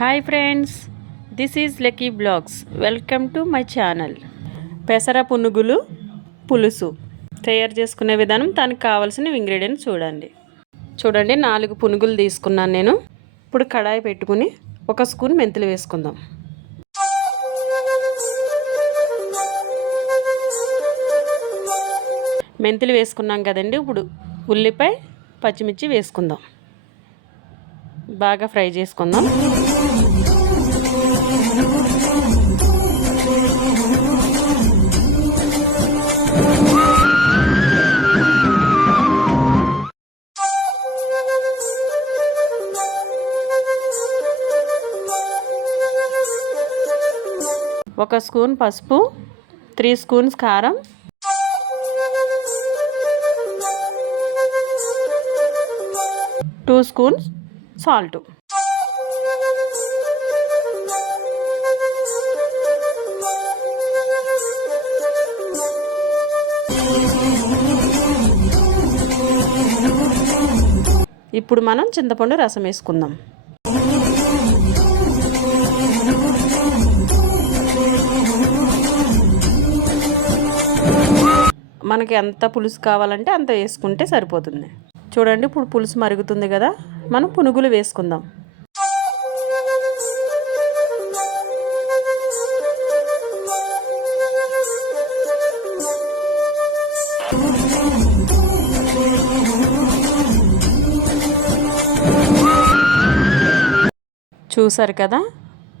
Hi friends, this is Lucky vlogs. Welcome to my channel. పెసర పునుగులు పులుసు తయారు చేసుకునే విధానం, దానికి కావాల్సిన ఇంగ్రీడియంట్స్ చూడండి 4 పునుగులు తీసుకున్నాను నేను. ఇప్పుడు కడాయి పెట్టుకుని 1 స్పూన్ మెంతులు వేసుకుందాం. మెంతులు వేసుకున్నాం కదండి. ఇప్పుడు ఉల్లిపాయ పచ్చిమిర్చి వేసుకుందాం. బాగా ఫ్రై చేసుకుందాం. ఒక స్పూన్ పసుపు, 3 స్పూన్స్ కారం, టూ స్పూన్స్ సాల్ట్. ఇప్పుడు మనం చింతపండు రసం వేసుకుందాం. మనకి ఎంత పులుసు కావాలంటే అంత వేసుకుంటే సరిపోతుంది. చూడండి, ఇప్పుడు పులుసు మరుగుతుంది కదా, మనం పునుగులు వేసుకుందాం. చూసారు కదా,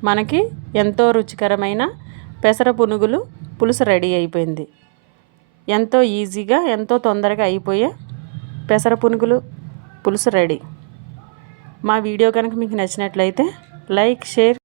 మనకి ఎంతో రుచికరమైన పెసర పునుగులు పులుసు రెడీ అయిపోయింది. ఎంతో ఈజీగా, ఎంతో తొందరగా అయిపోయే పెసర పునుగులు పులుసు రెడీ. మా వీడియో కనుక మీకు నచ్చినట్లయితే లైక్, షేర్,